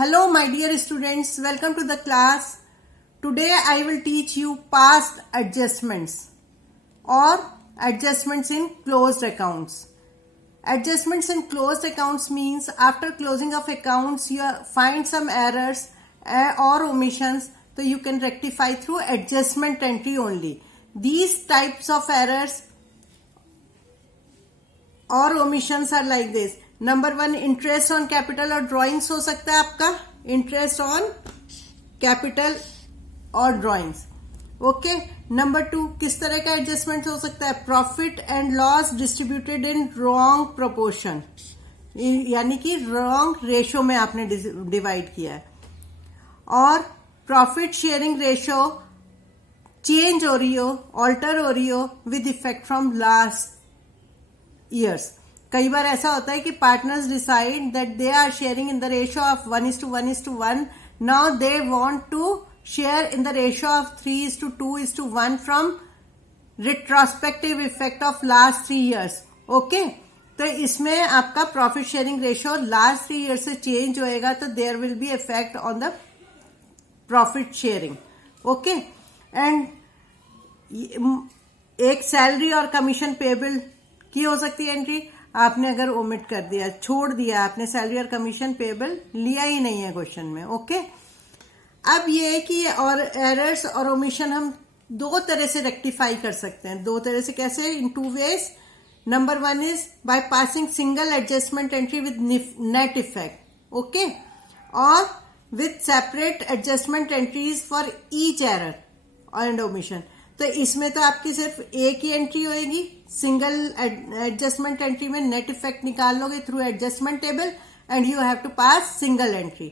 Hello my dear students, welcome to the class. Today I will teach you past adjustments or adjustments in closed accounts. Adjustments in closed accounts means after closing of accounts you find some errors or omissions, so you can rectify through adjustment entry only. These types of errors और omissions are like this. Number 1 interest on capital और drawings हो सकता है आपका, interest on capital और drawings. Okay. Number 2 किस तरह का एडजस्टमेंट हो सकता है, profit and loss distributed in wrong proportion, यानी कि रॉन्ग रेशो में आपने डिवाइड किया है. और प्रॉफिट शेयरिंग रेशो चेंज हो रही हो, ऑल्टर हो रही हो with effect from last years. कई बार ऐसा होता है कि partners decide that they are sharing in the ratio of 1:1:1. Now they want to share in the ratio of 3:2:1 from retrospective effect of last 3 years. Okay. तो इसमें आपका profit sharing ratio last 3 years से change होएगा, तो there will be effect on the profit sharing. Okay. And एक salary और commission payable की हो सकती है एंट्री, आपने अगर ओमिट कर दिया, छोड़ दिया, आपने सैलरी और कमीशन पेबल लिया ही नहीं है क्वेश्चन में. ओके. अब ये है कि और एरर्स और ओमिशन हम दो तरह से रेक्टिफाई कर सकते हैं. दो तरह से कैसे, इन 2 ways. नंबर 1 is by passing single adjustment entry with net effect. Okay. और with separate adjustment entries for each error and omission. तो इसमें तो आपकी सिर्फ एक ही एंट्री होएगी, सिंगल एडजस्टमेंट एंट्री में नेट इफेक्ट निकाल लोगे through adjustment table and you have to pass single entry.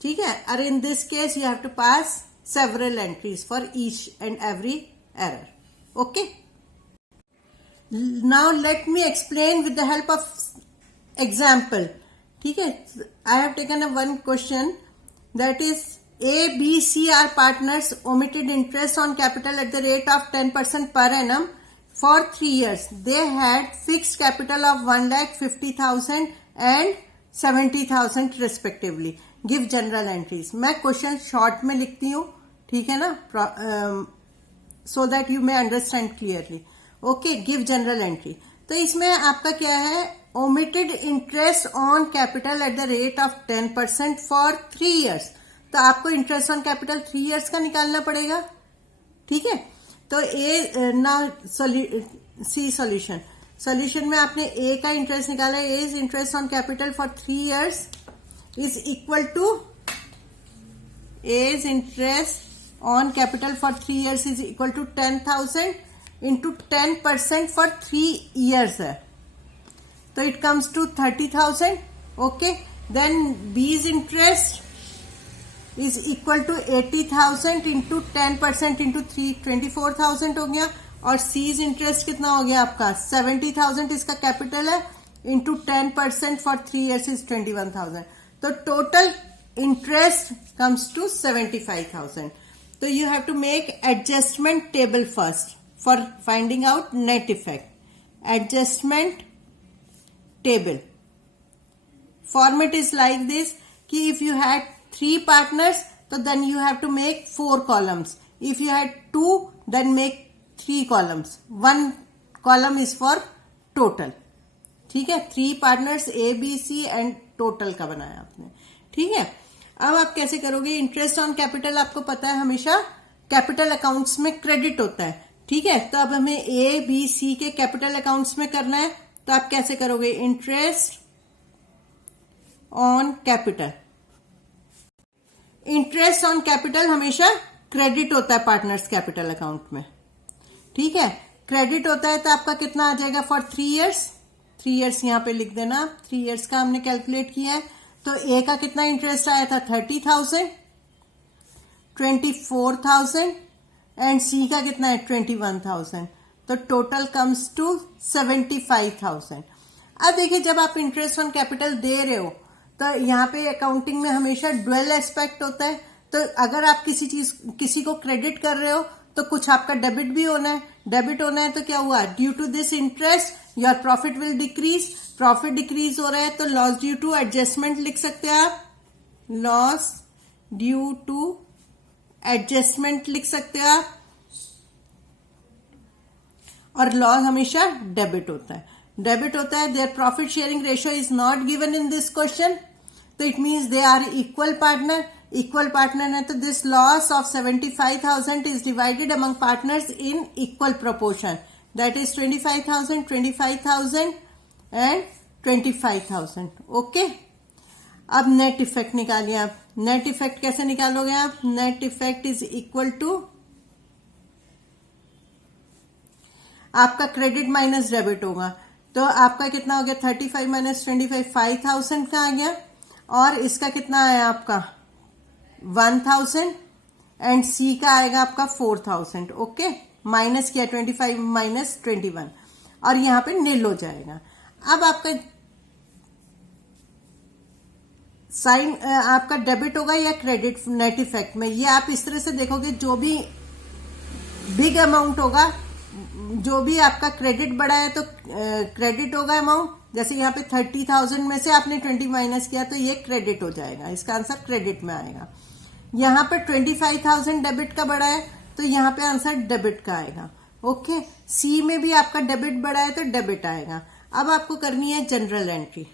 ठीक है. और in this case you have to pass several entries for each and every error. Okay. Now let me explain with the help of example. ठीक है. I have taken a one question that is A, B, C are partners omitted interest on capital at the rate of 10% per annum for 3 years. They had fixed capital of 1,50,000 and 70,000 respectively. Give general entries. मैं question short में लिखती हूँ, ठीक है ना, so that you may understand clearly. Okay, give general entry. तो इसमें आपका क्या है, omitted interest on capital at the rate of 10% for 3 years. तो आपको इंटरेस्ट ऑन कैपिटल 3 years का निकालना पड़ेगा. ठीक है. तो ए नाउ सी सॉल्यूशन में आपने ए का इंटरेस्ट निकाला. A is interest on capital for 3 years is equal to A is interest on capital for 3 years is equal to 10,000 into 10% for 3 years है, तो it comes to 30,000. Okay. Then B is interest is equal to 80,000 into 10% into 24,000 हो गया. और seize interest कितना हो गया आपका, 70,000 इसका कैपिटल है, इंटू 10% फॉर 3 years इज 21,000. तो टोटल इंटरेस्ट कम्स टू 75,000. तो you have to make adjustment table first for finding out net effect. Adjustment table format is like this कि if you had 3 partners, so then you have to make 4 columns. If you had 2, then make 3 columns. 1 column is for total. ठीक है. 3 partners A, B, C and total का बनाया आपने. ठीक है. अब आप कैसे करोगे, इंटरेस्ट ऑन कैपिटल आपको पता है हमेशा कैपिटल अकाउंट्स में क्रेडिट होता है. ठीक है. तो अब हमें A, B, C के कैपिटल अकाउंट्स में करना है. तो आप कैसे करोगे, interest on capital. Interest on capital हमेशा क्रेडिट होता है पार्टनर्स कैपिटल अकाउंट में. ठीक है. क्रेडिट होता है तो आपका कितना आ जाएगा फॉर 3 years. 3 years यहां पे लिख देना. 3 years का हमने कैलकुलेट किया है. तो ए का कितना इंटरेस्ट आया था, 30,000, 24,000 एंड सी का कितना है, 21,000. तो टोटल कम्स टू 75,000. अब देखिए, जब आप इंटरेस्ट ऑन कैपिटल दे रहे हो तो यहाँ पे अकाउंटिंग में हमेशा ड्वेल एस्पेक्ट होता है. तो अगर आप किसी को क्रेडिट कर रहे हो तो कुछ आपका डेबिट भी होना है. डेबिट होना है तो क्या हुआ, due to this interest your profit will decrease. Profit decrease हो रहा है तो लॉस ड्यू टू एडजस्टमेंट लिख सकते हैं आप. लॉस ड्यू टू एडजस्टमेंट लिख सकते हो आप, और लॉस हमेशा डेबिट होता है, डेबिट होता है. Their profit sharing ratio is not given in this question, तो it means they are equal partner. Equal partner है तो this loss of 75,000 is divided among partners in equal proportion, that is 25,000, 25,000 and 25,000. Okay, अब net effect निकालिए आप. Net effect कैसे निकालोगे आप? Net effect is equal to आपका credit minus debit होगा, तो आपका कितना हो गया? 35 माइनस 25, 5,000 का आ गया, और इसका कितना आया आपका? 1,000, एंड सी का आएगा आपका 4,000. ओके, माइनस किया 25 माइनस 21, और यहां पे नील हो जाएगा. अब आपका साइन आपका डेबिट होगा या क्रेडिट नेट इफेक्ट में, ये आप इस तरह से देखोगे. जो भी बिग अमाउंट होगा, जो भी आपका क्रेडिट बढ़ा है तो क्रेडिट होगा अमाउंट. जैसे यहाँ पे 30,000 में से आपने 20 माइनस किया तो ये क्रेडिट हो जाएगा, इसका आंसर क्रेडिट में आएगा. यहाँ पे 25,000 डेबिट का बढ़ा है तो यहाँ पे आंसर डेबिट का आएगा. ओके, सी में भी आपका डेबिट बढ़ा है तो डेबिट आएगा. अब आपको करनी है जनरल एंट्री.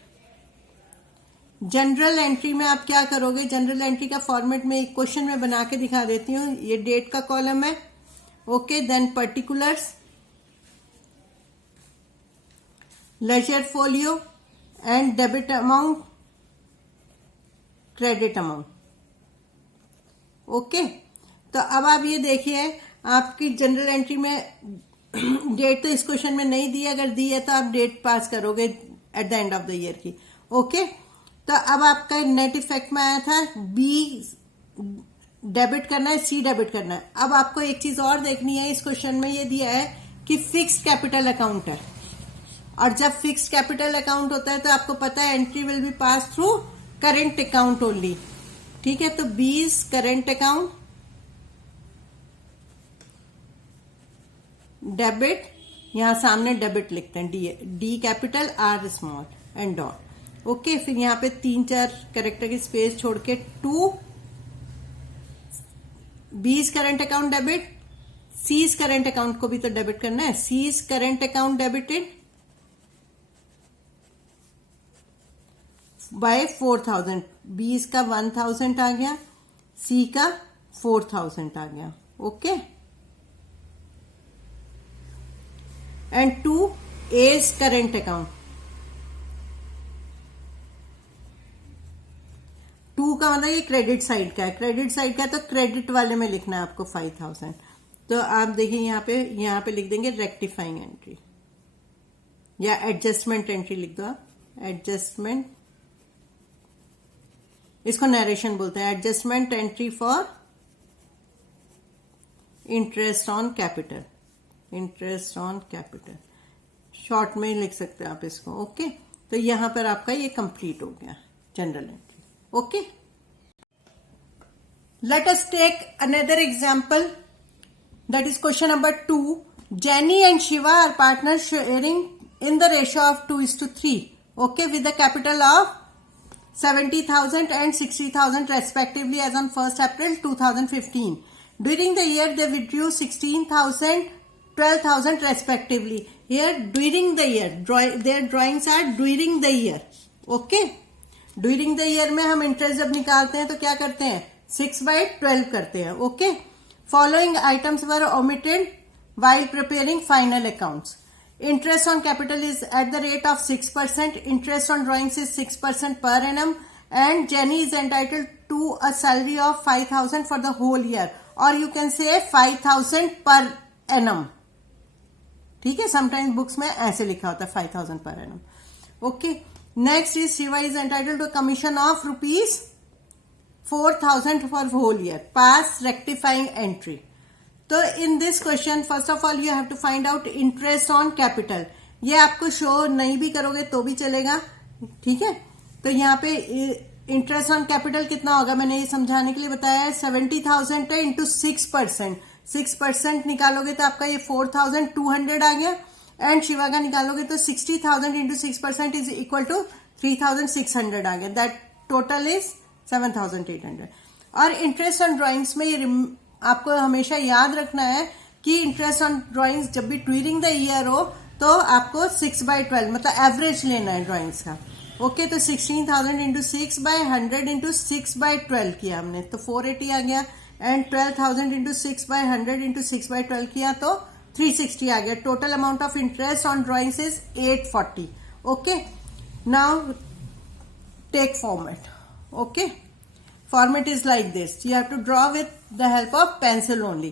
जनरल एंट्री में आप क्या करोगे? जनरल एंट्री का फॉर्मेट में एक क्वेश्चन में बना के दिखा देती हूँ. ये डेट का कॉलम है. Okay, then particulars, ledger folio and debit amount, credit amount. Okay, तो अब आप ये देखिए आपकी जनरल एंट्री में डेट तो इस क्वेश्चन में नहीं दी है, अगर दी है तो आप डेट पास करोगे at the end of the year की. ओके, तो अब आपका नेट इफेक्ट में आया था बी डेबिट करना है, सी डेबिट करना है. अब आपको एक चीज और देखनी है, इस क्वेश्चन में ये दिया है कि फिक्स्ड कैपिटल अकाउंट है, और जब फिक्स्ड कैपिटल अकाउंट होता है तो आपको पता है entry will be pass through current account only. ठीक है, तो B is current account, debit, यहां सामने डेबिट लिखते हैं, D capital R small and dot. Okay, फिर यहां पे 3-4 कैरेक्टर की स्पेस छोड़ के 2, B is current account debit, C is current account को भी तो डेबिट करना है, C is current account debited by 4,000. B इसका 1,000 आ गया, सी का 4,000 आ गया. Okay, and 2 A is current account. 2 का मतलब ये क्रेडिट साइड का है, क्रेडिट साइड का, तो क्रेडिट वाले में लिखना है आपको 5,000. तो आप देखिए यहाँ पे लिख देंगे रेक्टिफाइंग एंट्री या एडजस्टमेंट एंट्री लिख दो आप. एडजस्टमेंट, इसको नरेशन बोलते हैं. Adjustment entry for interest on capital, interest on capital short में लिख सकते हैं आप इसको. ओके, तो यहां पर आपका ये कंप्लीट हो गया journal entry. Okay, let us take another example, that is question number 2. Jenny and Shiva are partners sharing in the ratio of 2:3, okay, with the capital of 70,000 and 60,000 respectively as on 1st April 2015. During the year, they withdrew 16,000, 12,000 respectively. Here, during the year, their drawings are during the year. Okay? During the year में हम interest जब निकालते हैं तो क्या करते हैं? 6/12 करते हैं. Okay? Following items were omitted while preparing final accounts. Interest on capital is at the rate of 6%. Interest on drawings is 6% per annum. And Jenny is entitled to a salary of 5,000 for the whole year. Or you can say 5,000 per annum. ठीक है, sometimes books में ऐसे लिखा होता है 5,000 per annum. Okay. Next is Shiva is entitled to a commission of rupees 4,000 for whole year. Pass rectifying entry. तो in this question first of all you have to find out interest on capital. ये आपको show नहीं भी करोगे तो भी चलेगा. ठीक है, तो यहाँ पे इंटरेस्ट ऑन कैपिटल कितना होगा मैंने ये समझाने के लिए बताया है. 70,000 है इंटू 6%. 6% निकालोगे तो आपका ये 4,200 आ गया. एंड शिवा का निकालोगे तो 60,000 इंटू 6% इज इक्वल टू 3,600 आ गया. That total is 7,800। और इंटरेस्ट ऑन ड्राइंग्स में ये आपको हमेशा याद रखना है कि इंटरेस्ट ऑन ड्राइंग्स जब भी ड्यूरिंग द ईयर हो तो आपको 6/12 मतलब एवरेज लेना है ड्राइंग्स का। ओके, तो 16,000 इंटू 6/100 इंटू 6/12 किया हमने तो 480 आ गया, एंड 12,000 इंटू 6/100 इंटू 6/12 किया तो 360 आ गया। Total amount of interest on drawings is 840। Okay, now take format. Okay, format is like this, you have to draw with the help of pencil only.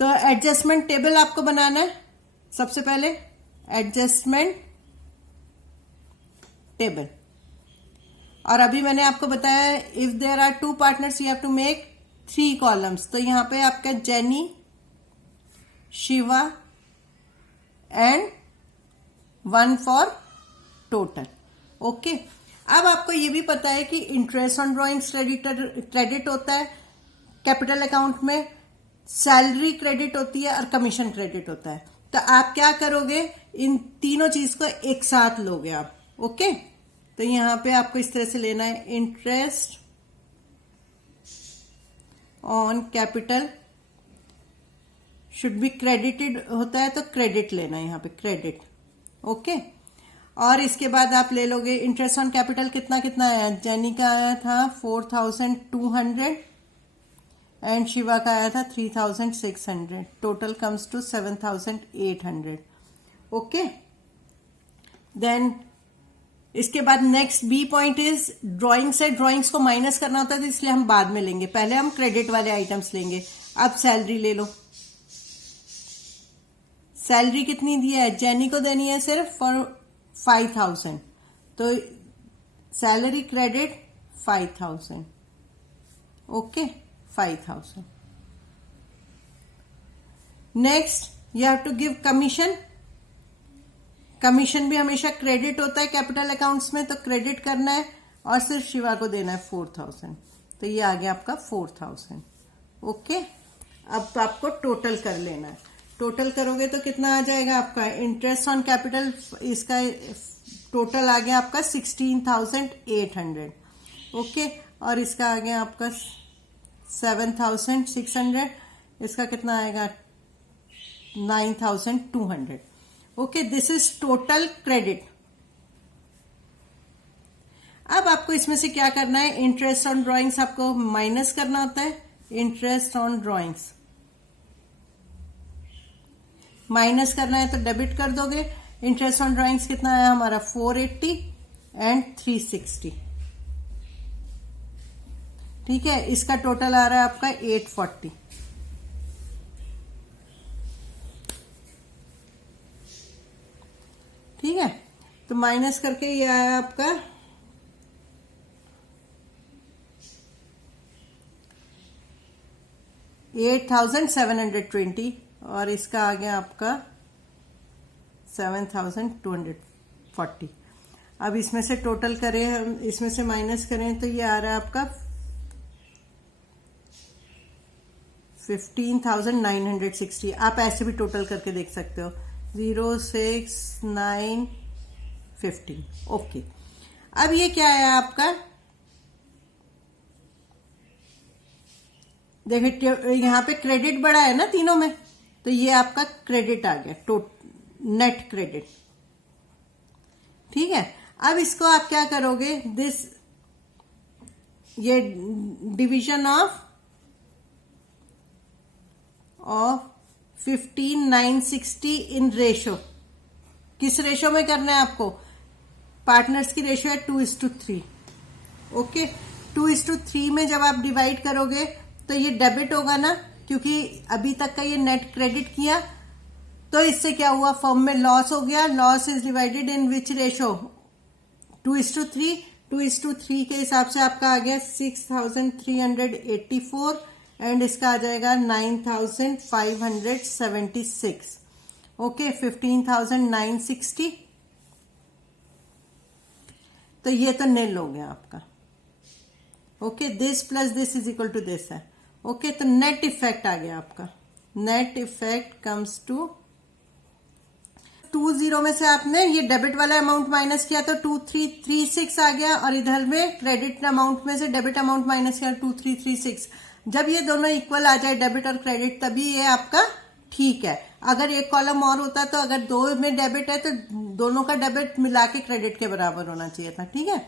तो adjustment table आपको बनाना है। सबसे पहले एडजस्टमेंट टेबल, और अभी मैंने आपको बताया if there are 2 partners you have to make 3 columns. तो यहां पे आपका Jenny, Shiva and 1 for total. Okay, अब आपको ये भी पता है कि इंटरेस्ट ऑन ड्राइंग्स क्रेडिट होता है कैपिटल अकाउंट में, सैलरी क्रेडिट होती है और कमीशन क्रेडिट होता है। तो आप क्या करोगे, इन तीनों चीज को एक साथ लोगे आप। ओके, तो यहां पे आपको इस तरह से लेना है, interest on capital should be credited होता है तो क्रेडिट लेना है, यहां पे क्रेडिट। ओके, और इसके बाद आप ले लोगे इंटरेस्ट ऑन कैपिटल कितना कितना आया, जेनी का आया था 4,200 एंड शिवा का आया था 3,600। Total comes to 7,800। Okay, then इसके बाद next B point is drawing से ड्राइंग्स को माइनस करना होता है तो इसलिए हम बाद में लेंगे, पहले हम क्रेडिट वाले आइटम्स लेंगे। अब सैलरी ले लो, सैलरी कितनी दी है, जेनी को देनी है सिर्फ फॉर 5,000, तो salary credit 5,000। Okay, 5,000। Next you have to give commission. Commission भी हमेशा क्रेडिट होता है कैपिटल अकाउंट्स में, तो क्रेडिट करना है और सिर्फ शिवा को देना है 4,000। तो ये आ गया आपका 4,000। ओके, अब आपको टोटल कर लेना है। टोटल करोगे तो कितना आ जाएगा आपका इंटरेस्ट ऑन कैपिटल, इसका टोटल आ गया आपका 16,800। ओके, और इसका आ गया आपका 7,600, इसका कितना आएगा 9,200। Okay, this is total credit. अब आपको इसमें से क्या करना है, इंटरेस्ट ऑन ड्राइंग्स आपको माइनस करना होता है। इंटरेस्ट ऑन ड्राइंग्स माइनस करना है तो डेबिट कर दोगे। इंटरेस्ट ऑन ड्राइंग्स कितना है हमारा 480 एंड 360। ठीक है, इसका टोटल आ रहा है आपका 840। ठीक है, तो माइनस करके ये आया आपका 8,720 और इसका आ गया आपका 7,240। अब इसमें से टोटल करें, हम इसमें से माइनस करें तो ये आ रहा है आपका 15,960। आप ऐसे भी टोटल करके देख सकते हो, 0, 6, 9, 15। ओके, अब ये क्या है आपका, देखिए यहां पे क्रेडिट बढ़ा है ना तीनों में, तो ये आपका क्रेडिट आ गया, नेट क्रेडिट। ठीक है, अब इसको आप क्या करोगे, ये डिवीजन ऑफ 15,960 इन रेशो, किस रेशो में करना है आपको, पार्टनर्स की रेशो है 2:3। ओके, 2:3 में जब आप डिवाइड करोगे तो ये डेबिट होगा ना, क्योंकि अभी तक का ये नेट क्रेडिट किया, तो इससे क्या हुआ, फर्म में लॉस हो गया। Loss is divided in which ratio, 2:3। 2:3 के हिसाब से आपका आ गया 6,384 एंड इसका आ जाएगा 9,576। ओके, 15,960। तो ये तो निल हो गया आपका। Okay, this plus this is equal to this है। ओके, तो नेट इफेक्ट आ गया आपका, नेट इफेक्ट कम्स टू 20 में से आपने ये डेबिट वाला अमाउंट माइनस किया तो 2336 आ गया, और इधर में क्रेडिट अमाउंट में से डेबिट अमाउंट माइनस किया 2336। जब ये दोनों इक्वल आ जाए डेबिट और क्रेडिट, तभी ये आपका ठीक है। अगर एक कॉलम और होता तो अगर 2 में डेबिट है तो दोनों का डेबिट मिला के क्रेडिट के बराबर होना चाहिए था, ठीक है,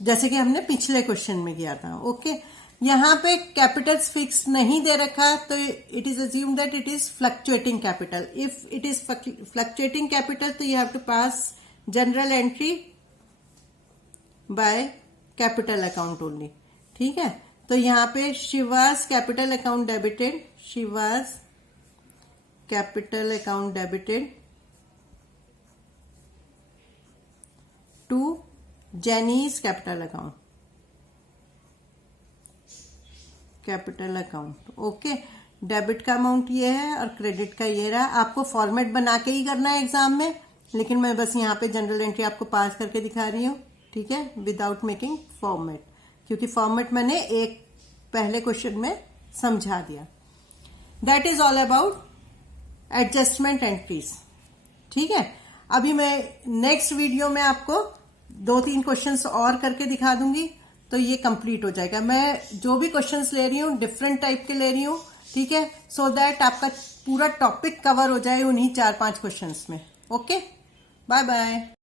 जैसे कि हमने पिछले क्वेश्चन में किया था। ओके, यहाँ पे कैपिटल्स फिक्स नहीं दे रखा तो it is assume that it is fluctuating capital. If it is fluctuating capital तो you have to pass general entry by capital account only, ठीक है। तो यहाँ पे Shiva's capital account debited, Shiva's capital account debited to Jenny's capital account, capital account. Okay, debit का amount ये है और क्रेडिट का ये रहा। आपको फॉर्मेट बना के ही करना है एग्जाम में, लेकिन मैं बस यहाँ पे जनरल एंट्री आपको पास करके दिखा रही हूँ, ठीक है, विदाउट मेकिंग फॉर्मेट, क्योंकि फॉर्मेट मैंने एक पहले क्वेश्चन में समझा दिया। That is all about adjustment entries, ठीक है। अभी मैं नेक्स्ट वीडियो में आपको 2-3 क्वेश्चंस और करके दिखा दूंगी, तो ये कंप्लीट हो जाएगा। मैं जो भी क्वेश्चंस ले रही हूँ डिफरेंट टाइप के ले रही हूँ, ठीक है, सो दैट आपका पूरा टॉपिक कवर हो जाए उन्हीं 4-5 क्वेश्चंस में। Okay, bye bye.